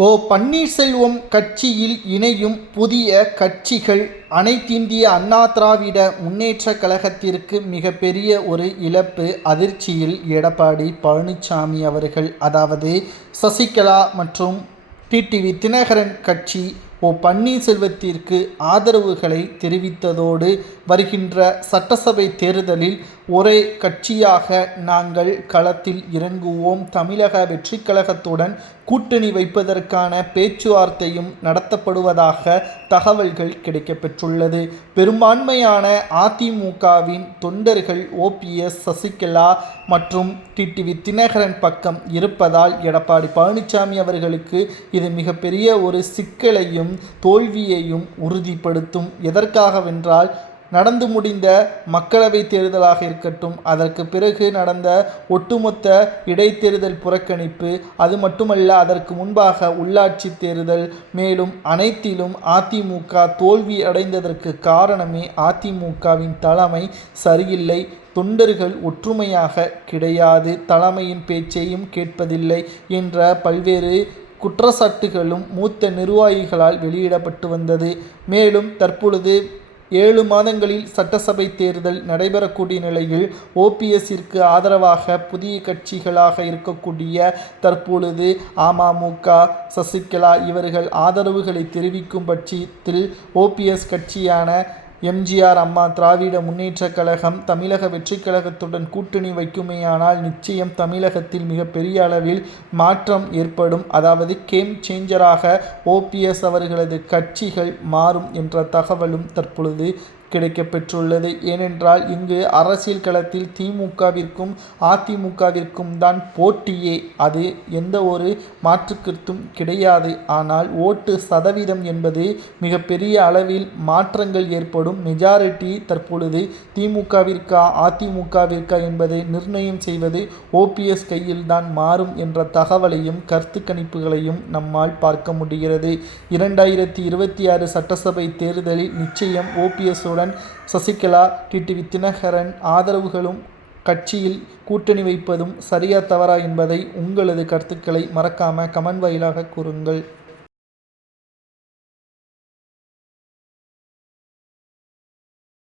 பன்னீர்செல்வம் கட்சியில் இணையும் புதிய கட்சிகள் அனைத்திந்திய அண்ணா திராவிட முன்னேற்றக் கழகத்திற்கு மிகப்பெரிய ஒரு இழப்பு. அதிர்ச்சியில் எடப்பாடி பழனிசாமி அவர்கள், அதாவது சசிகலா மற்றும் டிடிவி தினகரன் கட்சி பன்னீர்செல்வத்திற்கு ஆதரவுகளை தெரிவித்ததோடு, வருகின்ற சட்டசபை தேர்தலில் ஒரே கட்சியாக நாங்கள் களத்தில் இறங்குவோம், தமிழக வெற்றி கழகத்துடன் கூட்டணி வைப்பதற்கான பேச்சுவார்த்தையும் நடத்தப்படுவதாக தகவல்கள் கிடைக்கப்பெற்றுள்ளது. பெரும்பான்மையான அதிமுகவின் தொண்டர்கள் ஓபிஎஸ், சசிகலா மற்றும் டிடிவி தினகரன் பக்கம் இருப்பதால் எடப்பாடி பழனிசாமி அவர்களுக்கு இது மிகப்பெரிய ஒரு சிக்கலையும் தோல்வியையும் உறுதிப்படுத்தும். எதற்காகவென்றால், நடந்து முடிந்த மக்களவை தேர்தலாக இருக்கட்டும், அதற்கு பிறகு நடந்த ஒட்டுமொத்த இடைத்தேர்தல் புறக்கணிப்பு, அது மட்டுமல்ல அதற்கு முன்பாக உள்ளாட்சி தேர்தல், மேலும் அனைத்திலும் அதிமுக தோல்வி அடைந்ததற்கு காரணமே அதிமுகவின் தலைமை சரியில்லை, தொண்டர்கள் ஒற்றுமையாக கிடையாது, தலைமையின் பேச்சையும் கேட்பதில்லை என்ற பல்வேறு குற்றச்சாட்டுகளும் மூத்த நிர்வாகிகளால் வெளியிடப்பட்டு வந்தது. மேலும் தற்பொழுது 7 மாதங்களில் சட்டசபை தேர்தல் நடைபெறக்கூடிய நிலையில் ஓபிஎஸ்ஸிற்கு ஆதரவாக புதிய கட்சிகளாக இருக்கக்கூடிய தற்பொழுது அமமுக, சசிகலா இவர்கள் ஆதரவுகளை தெரிவிக்கும் பட்சத்தில் ஓபிஎஸ் கட்சியான எம்ஜிஆர் அம்மா திராவிட முன்னேற்றக் கழகம் தமிழக வெற்றி கழகத்துடன் கூட்டணி வைக்குமேயானால் நிச்சயம் தமிழகத்தில் மிகப்பெரிய அளவில் மாற்றம் ஏற்படும். அதாவது கேம் சேஞ்சராக ஓபிஎஸ் அவர்களது கட்சிகள் மாறும் என்ற தகவலும் தற்பொழுது கிடைக்கப்பெற்றுள்ளது. ஏனென்றால் இங்கு அரசியல் களத்தில் திமுகவிற்கும் அதிமுகவிற்கும் தான் போட்டியே, அது எந்த ஒரு மாற்றுக்கருத்தும் கிடையாது. ஆனால் ஓட்டு சதவீதம் என்பது மிகப்பெரிய அளவில் மாற்றங்கள் ஏற்படும். மெஜாரிட்டி தற்பொழுது திமுகவிற்கா அதிமுகவிற்கா என்பதை நிர்ணயம் செய்வது ஓபிஎஸ் கையில் தான் மாறும் என்ற தகவலையும் கருத்து கணிப்புகளையும் நம்மால் பார்க்க முடிகிறது. 2026 சட்டசபை தேர்தலில் நிச்சயம் ஓபிஎஸ் சசிகலா, டிடிவி தினகரன் ஆதரவுகளும் கட்சியில் கூட்டணி வைப்பதும் சரியா தவறா என்பதை உங்களது கருத்துக்களை மறக்காம கமெண்ட் வாயிலாக கூறுங்கள்.